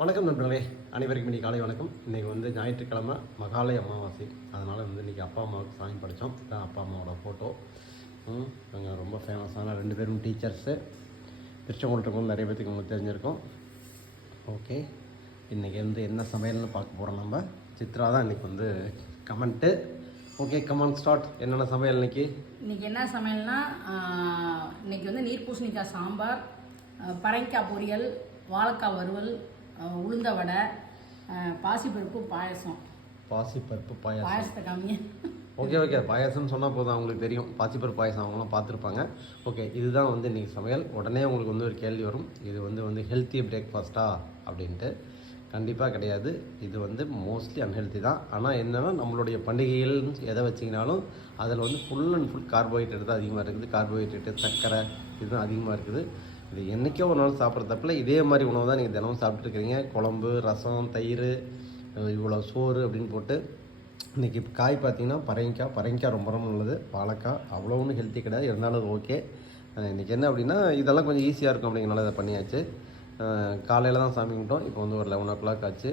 வணக்கம் நண்பர்களே, அனைவருக்கும் இன்றைக்கி காலை வணக்கம். இன்றைக்கி வந்து ஞாயிற்றுக்கிழமை மகாலய அமாவாசை. அதனால் வந்து இன்றைக்கி அப்பா அம்மாவுக்கு சாமி படித்தோம். இதுதான் அப்பா அம்மாவோட ஃபோட்டோ. நாங்கள் ரொம்ப ஃபேமஸான 2 பேரும் டீச்சர்ஸு. திருச்செங்கோட்டுக்கும் நிறைய பேத்துக்கு உங்களுக்கு தெரிஞ்சிருக்கோம். ஓகே, இன்றைக்கி வந்து என்ன சமையல்னு பார்க்க போகிறோம். நம்ம சித்ரா தான் இன்றைக்கி வந்து கமெண்ட்டு. Okay, comment start. என்னென்ன சமையல் இன்றைக்கி என்ன சமையல்னா, இன்றைக்கி வந்து நீர் பூசணிக்காய் சாம்பார், பரங்கிக்காய் பொரியல், வாழைக்காய் வறுவல், உளுந்த வடை, பாசிப்பருப்பு பாயசம். பாசிப்பருப்பு பாயசம். பாயசத்தை கம்மியாக ஓகே, பாயசம்னு சொன்னால் போதும், அவங்களுக்கு தெரியும். பாசிப்பருப்பு பாயசம் அவங்களாம் பார்த்துருப்பாங்க. ஓகே, இதுதான் வந்து இன்றைக்கி சமையல். உடனே உங்களுக்கு வந்து ஒரு கேள்வி வரும், இது வந்து ஹெல்த்தி பிரேக்ஃபாஸ்ட்டா அப்படின்ட்டு. கண்டிப்பாக கிடையாது. இது வந்து மோஸ்ட்லி அன்ஹெல்த்தி தான். ஆனால் என்னென்னா, நம்மளுடைய பண்டிகைகள் எதை வச்சிங்கனாலும் அதில் வந்து ஃபுல் அண்ட் ஃபுல் கார்போஹைட்ரேட் தான் அதிகமாக இருக்குது. கார்போஹைட்ரேட்டு, சர்க்கரை இதுதான் அதிகமாக இருக்குது. இது என்றைக்கோ ஒரு நாள் சாப்பிட்ற தப்பில் இதே மாதிரி உணவு தான் நீங்கள் தினமும் சாப்பிட்ருக்கிறீங்க. குழம்பு, ரசம், தயிர், இவ்வளோ சோறு அப்படின்னு போட்டு. இன்றைக்கி காய் பார்த்திங்கன்னா பரங்கிக்காய் ரொம்ப ரொம்ப நல்லது. வாழைக்காய் அவ்வளோ ஒன்றும் ஹெல்த்தி கிடையாது, இருந்தாலும் ஓகே. இன்றைக்கி என்ன அப்படின்னா, இதெல்லாம் கொஞ்சம் ஈஸியாக இருக்கும் அப்படிங்கிறனால இதை பண்ணியாச்சு. காலையில் தான் சாமி கும்பிட்டோம். இப்போ வந்து ஒரு 11 o'clock ஆச்சு.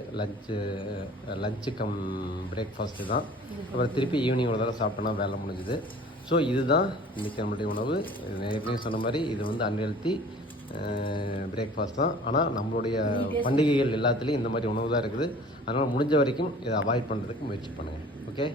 லஞ்சு கம் பிரேக்ஃபாஸ்ட்டு தான். அப்புறம் திருப்பி ஈவினிங் ஒரு தடவை சாப்பிட்டோன்னா வேலை முடிஞ்சுது. ஸோ இதுதான் இன்றைக்கி நம்மளுடைய உணவு. ஏற்கனவே சொன்ன மாதிரி இது வந்து அன்ஹெல்த்தி பிரேக்ஃபாஸ்ட் தான். ஆனால் நம்மளுடைய பண்டிகைகள் எல்லாத்துலேயும் இந்த மாதிரி உணவு தான் இருக்குது. அதனால் முடிஞ்ச வரைக்கும் இதை அவாய்ட் பண்ணுறதுக்கு முயற்சி பண்ணுங்கள். ஓகே.